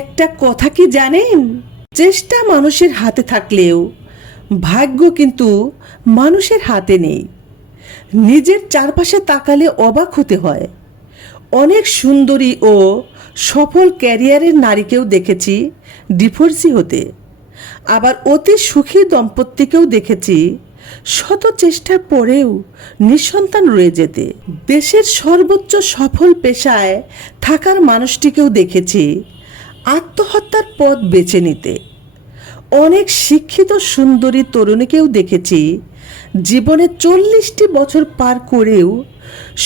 একটা কথা কি জানেন, চেষ্টা মানুষের হাতে থাকলেও ভাগ্য কিন্তু মানুষের হাতে নেই। নিজের চারপাশে তাকালে অবাক হতে হয়। অনেক সুন্দরী ও সফল ক্যারিয়ারের নারীকেও দেখেছি ডিভোর্সি হতে, আবার অতি সুখী দম্পতিকেও দেখেছি শত চেষ্টার পরেও নিঃসন্তান রয়ে যেতে। দেশের সর্বোচ্চ সফল পেশায় থাকার মানুষটিকেও দেখেছি আত্মহত্যার পথ বেছে নিতে। অনেক শিক্ষিত সুন্দরী তরুণীকেও দেখেছি জীবনে 40টি বছর পার করেও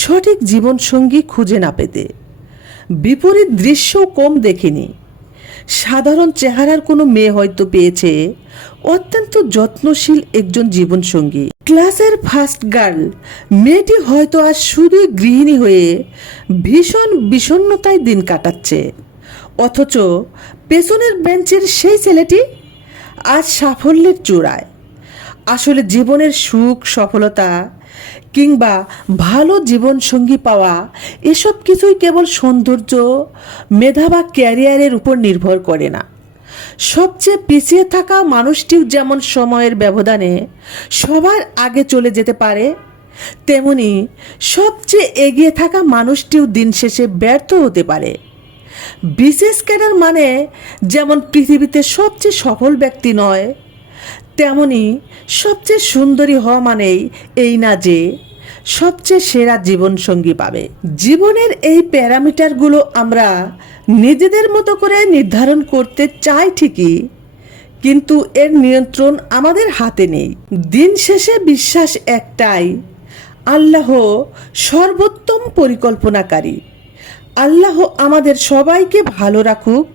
সঠিক জীবনসঙ্গী খুঁজে না পেতে। বিপরীত দৃশ্যও কম দেখিনি। সাধারণ চেহারার কোনো মেয়ে হয়তো পেয়েছে অত্যন্ত যত্নশীল একজন জীবনসঙ্গী। ক্লাসের ফার্স্ট গার্ল মেয়েটি হয়তো আজ শুধুই গৃহিণী হয়ে ভীষণ বিষণ্ণতায় দিন কাটাচ্ছে, অথচ পেছনের বেঞ্চের সেই ছেলেটি আজ সাফল্যের চূড়ায়। আসলে জীবনের সুখ, সফলতা কিংবা ভালো জীবনসঙ্গী পাওয়া এসব কিছুই কেবল সৌন্দর্য, মেধা বা ক্যারিয়ারের উপর নির্ভর করে না। সবচেয়ে পিছিয়ে থাকা মানুষটিও যেমন সময়ের ব্যবধানে সবার আগে চলে যেতে পারে, তেমনি সবচেয়ে এগিয়ে থাকা মানুষটিও দিন শেষে ব্যর্থ হতে পারে। বিশেষ ক্যাডার মানে যেমন পৃথিবীতে সবচেয়ে সফল ব্যক্তি নয়, তেমনি সবচেয়ে সুন্দরী হওয়া মানেই এই না যে সবচেয়ে সেরা জীবনসঙ্গী পাবে। জীবনের এই প্যারামিটারগুলো আমরা নিজেদের মতো করে নির্ধারণ করতে চাই ঠিকই, কিন্তু এর নিয়ন্ত্রণ আমাদের হাতে নেই। দিন শেষে বিশ্বাস একটাই, আল্লাহ সর্বোত্তম পরিকল্পনাকারী। আল্লাহ আমাদের সবাইকে ভালো রাখুক,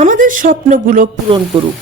আমাদের স্বপ্নগুলো পূরণ করুক।